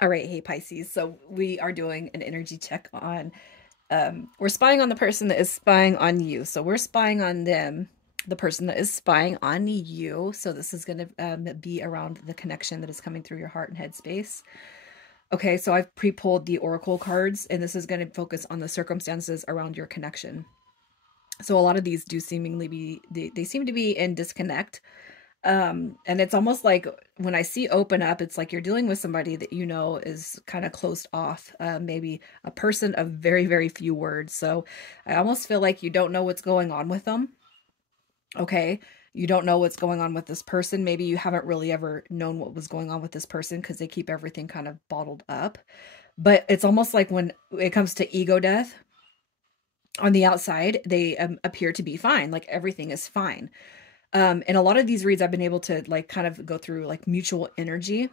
All right, hey Pisces. So we are doing an energy check on we're spying on the person that is spying on you. So we're spying on them, the person that is spying on you. So this is going to be around the connection that is coming through your heart and head space. Okay, so I've pre-pulled the oracle cards, and this is going to focus on the circumstances around your connection. So a lot of these do seemingly be they seem to be in disconnect. And it's almost like when I see open up, it's like you're dealing with somebody that you know is kind of closed off, maybe a person of very, very few words. So I almost feel like you don't know what's going on with them. Okay. You don't know what's going on with this person. Maybe you haven't really ever known what was going on with this person because they keep everything kind of bottled up. But it's almost like when it comes to ego death, on the outside, they appear to be fine. Like everything is fine. And a lot of these reads I've been able to like kind of go through like mutual energy.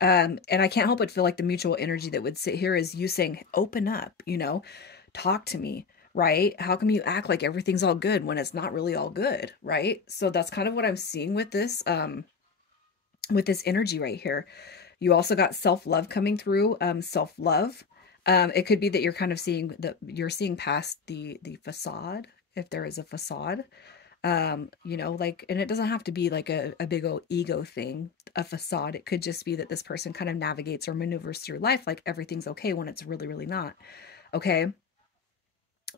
And I can't help but feel like the mutual energy that would sit here is you saying, open up, talk to me, right? How come you act like everything's all good when it's not really all good, right? So that's kind of what I'm seeing with this energy right here. You also got self-love coming through, self-love. It could be that you're kind of seeing you're seeing past the facade, if there is a facade. Like, and it doesn't have to be like a big old ego thing, a facade. It could just be that this person kind of navigates or maneuvers through life like everything's okay when it's really, really not. Okay.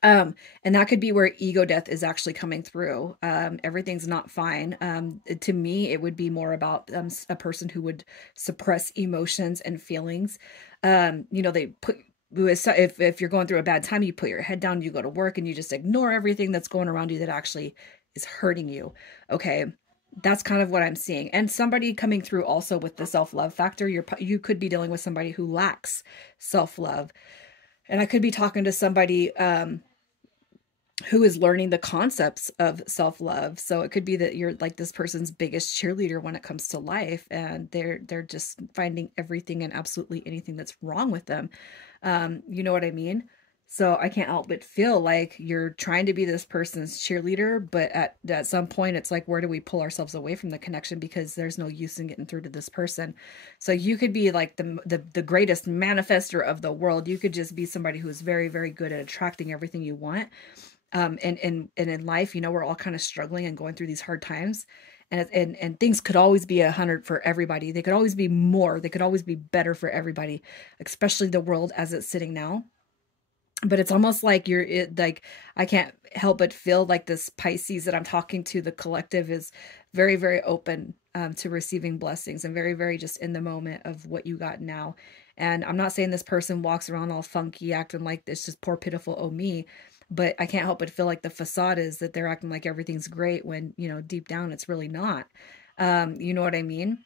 And that could be where ego death is actually coming through. Everything's not fine. To me, it would be more about a person who would suppress emotions and feelings. They put if you're going through a bad time, you put your head down, you go to work, and you just ignore everything that's going around you that actually is hurting you. Okay. That's kind of what I'm seeing. And somebody coming through also with the self-love factor, you could be dealing with somebody who lacks self-love. And I could be talking to somebody who is learning the concepts of self-love. So it could be that you're like this person's biggest cheerleader when it comes to life, and they're just finding everything and absolutely anything that's wrong with them. You know what I mean? So I can't help but feel like you're trying to be this person's cheerleader, but at some point it's like, where do we pull ourselves away from the connection because there's no use in getting through to this person. So you could be like the greatest manifester of the world. You could just be somebody who's very, very good at attracting everything you want. And in life, we're all kind of struggling and going through these hard times, and things could always be 100 for everybody. They could always be more. They could always be better for everybody, especially the world as it's sitting now. But it's almost like like I can't help but feel like this Pisces that I'm talking to, the collective, is very, very open to receiving blessings and very, very just in the moment of what you got now. And I'm not saying this person walks around all funky, acting like this, just poor, pitiful, oh me. But I can't help but feel like the facade is that they're acting like everything's great when, deep down it's really not. You know what I mean?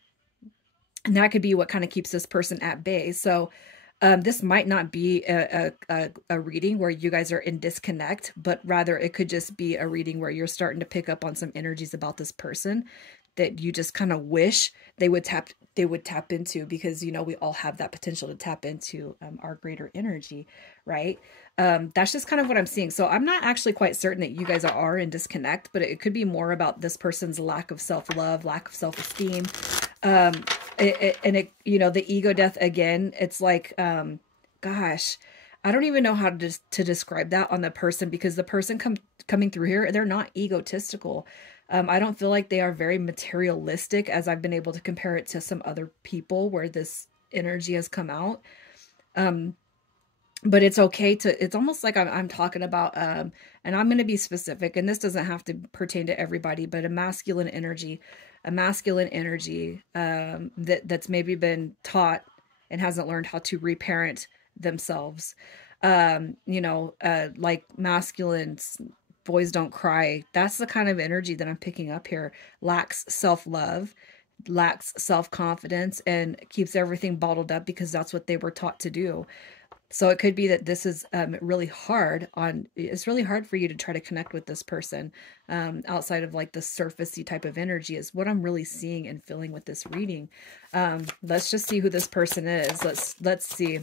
And that could be what kind of keeps this person at bay. So this might not be a reading where you guys are in disconnect, but rather it could just be a reading where you're starting to pick up on some energies about this person that you just kind of wish they would tap into, because we all have that potential to tap into our greater energy, right? That's just kind of what I'm seeing. So I'm not actually quite certain that you guys are in disconnect, but it could be more about this person's lack of self-love, lack of self-esteem. um the ego death again, it's like, gosh, I don't even know how to describe that on the person, because the person coming through here, they're not egotistical. I don't feel like they are very materialistic, as I've been able to compare it to some other people where this energy has come out. Um, but it's okay it's almost like I'm talking about, and I'm going to be specific, and this doesn't have to pertain to everybody, but a masculine energy, that's maybe been taught and hasn't learned how to reparent themselves. Like masculines, boys don't cry. That's the kind of energy that I'm picking up here. Lacks self-love, lacks self-confidence, and keeps everything bottled up because that's what they were taught to do. So it could be that this is it's really hard for you to try to connect with this person, outside of like the surfacey type of energy is what I'm really seeing and feeling with this reading. Let's just see who this person is. Let's see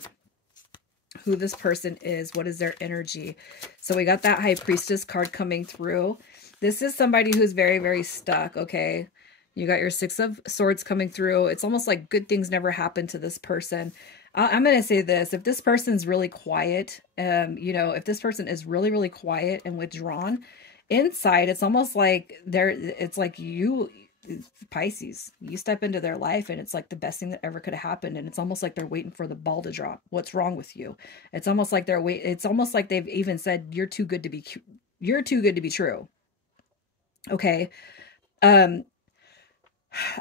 who this person is. What is their energy? So we got that High Priestess card coming through. This is somebody who's very, very stuck. Okay. You got your Six of Swords coming through. It's almost like good things never happen to this person. I'm going to say this. If this person's really quiet, if this person is really, really quiet and withdrawn inside, it's almost like it's like you, Pisces, you step into their life and it's like the best thing that ever could have happened. And it's almost like they're waiting for the ball to drop. What's wrong with you? It's almost like it's almost like they've even said, you're too good to be true. Okay. Um,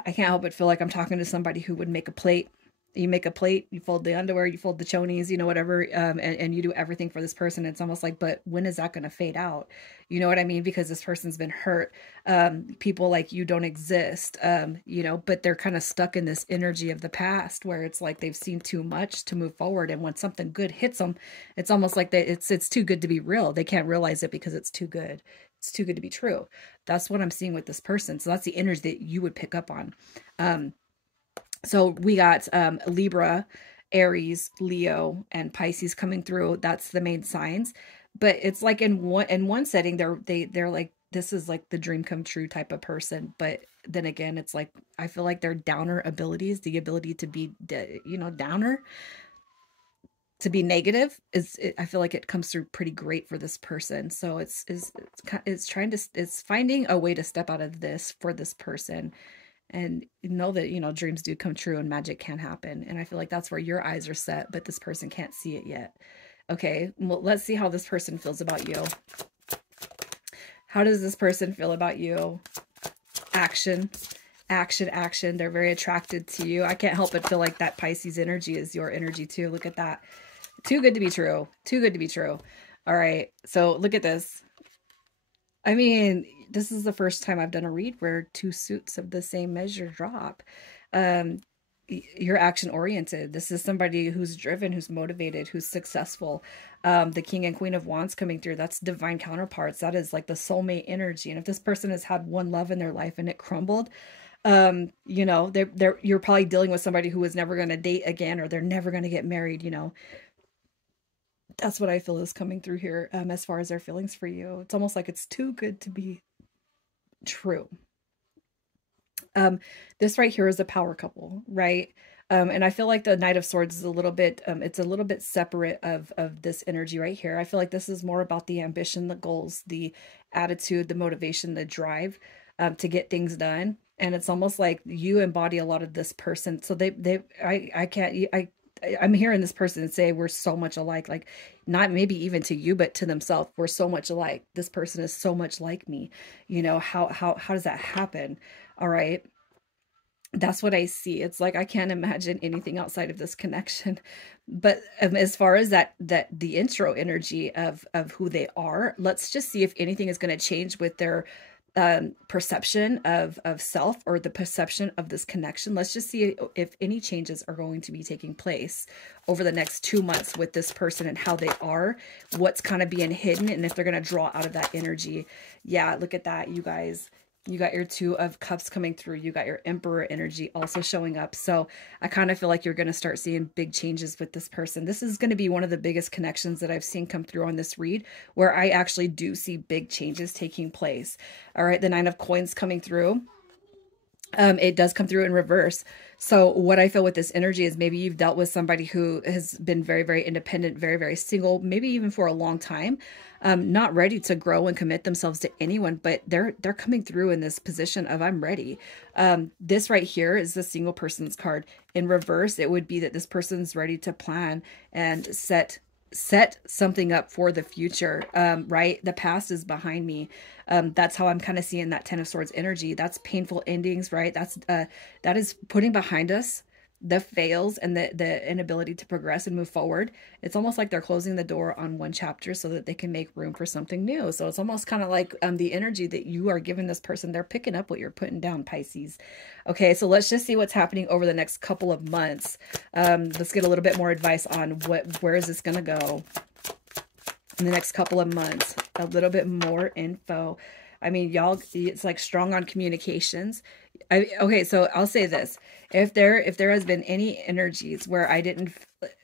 I can't help but feel like I'm talking to somebody who would make a plate. You make a plate, you fold the underwear, you fold the chonies, whatever, and you do everything for this person. It's almost like, but when is that going to fade out? You know what I mean? Because this person's been hurt. People like you don't exist, but they're kind of stuck in this energy of the past where it's like they've seen too much to move forward. And when something good hits them, it's almost like it's too good to be real. They can't realize it because it's too good. It's too good to be true. That's what I'm seeing with this person. So that's the energy that you would pick up on. So we got Libra, Aries, Leo, and Pisces coming through. That's the main signs. But it's like in one setting, they're like, this is like the dream come true type of person. But then again, it's like I feel like their downer abilities, the ability to be downer, to be negative I feel like it comes through pretty great for this person. So it's finding a way to step out of this for this person. And know that, dreams do come true and magic can happen. And I feel like that's where your eyes are set, but this person can't see it yet. Okay, well, let's see how this person feels about you. How does this person feel about you? Action, action, action. They're very attracted to you. I can't help but feel like that Pisces energy is your energy too. Look at that. Too good to be true. Too good to be true. All right, so look at this. I mean, this is the first time I've done a read where two suits of the same measure drop. You're action oriented. This is somebody who's driven, who's motivated, who's successful. The King and Queen of Wands coming through, that's divine counterparts. That is like the soulmate energy. And if this person has had one love in their life and it crumbled, you're probably dealing with somebody who is never going to date again, or they're never going to get married. That's what I feel is coming through here, as far as their feelings for you. It's almost like it's too good to be true. This right here is a power couple, right? And I feel like the Knight of Swords is a little bit, it's a little bit separate of this energy right here. I feel like this is more about the ambition, the goals, the attitude, the motivation, the drive, to get things done. And it's almost like you embody a lot of this person. So I'm hearing this person say we're so much alike, like not maybe even to you, but to themselves. We're so much alike. This person is so much like me. How does that happen? All right. That's what I see. It's like I can't imagine anything outside of this connection. But as far as that the intro energy of who they are, let's just see if anything is going to change with their perception of self, or the perception of this connection. Let's just see if any changes are going to be taking place over the next 2 months with this person, and how they are, what's kind of being hidden, and if they're going to draw out of that energy. Yeah, look at that, you guys. You got your Two of Cups coming through. You got your Emperor energy also showing up. So I kind of feel like you're going to start seeing big changes with this person. This is going to be one of the biggest connections that I've seen come through on this read, where I actually do see big changes taking place. All right, the Nine of Coins coming through. It does come through in reverse. So what I feel with this energy is maybe you've dealt with somebody who has been very, very independent, very, very single, maybe even for a long time, not ready to grow and commit themselves to anyone, but they're coming through in this position of I'm ready. This right here is the single person's card. In reverse, it would be that this person's ready to plan and set something up for the future, right? The past is behind me. That's how I'm kind of seeing that Ten of Swords energy. That's painful endings, right? That is putting behind us the fails and the inability to progress and move forward. It's almost like they're closing the door on one chapter so that they can make room for something new. So it's almost kind of like the energy that you are giving this person. They're picking up what you're putting down, Pisces. Okay, so let's just see what's happening over the next couple of months. Let's get a little bit more advice on where is this going to go in the next couple of months. A little bit more info. I mean, y'all, it's like strong on communications. Okay, so I'll say this. If there has been any energies where I didn't,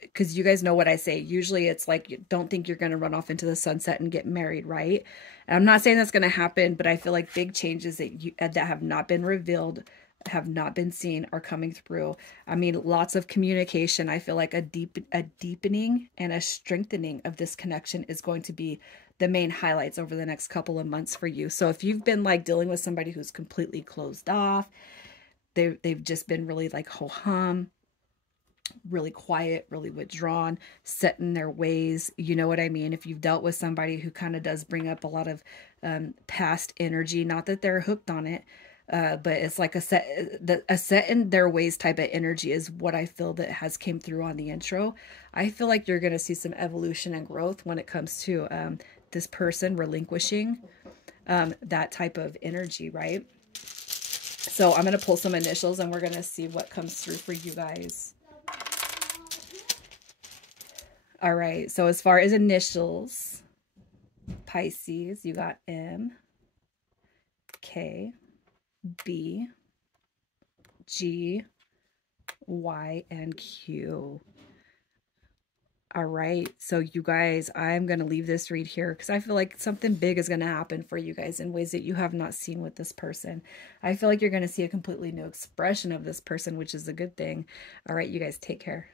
because you guys know what I say, usually it's like, you don't think you're going to run off into the sunset and get married, right? And I'm not saying that's going to happen, but I feel like big changes that have not been revealed have not been seen are coming through. I mean, lots of communication. I feel like a deepening and a strengthening of this connection is going to be the main highlights over the next couple of months for you. So if you've been like dealing with somebody who's completely closed off, they've just been really like ho-hum, really quiet, really withdrawn, set in their ways. You know what I mean? If you've dealt with somebody who kind of does bring up a lot of past energy, not that they're hooked on it, but it's like a set in their ways type of energy is what I feel that has came through on the intro. I feel like you're going to see some evolution and growth when it comes to this person relinquishing that type of energy, right? So I'm going to pull some initials and we're going to see what comes through for you guys. All right, so as far as initials, Pisces, you got M, K, B, G, Y, and Q. All right, so you guys, I'm going to leave this read here because I feel like something big is going to happen for you guys in ways that you have not seen with this person. I feel like you're going to see a completely new expression of this person, which is a good thing. All right, you guys, take care.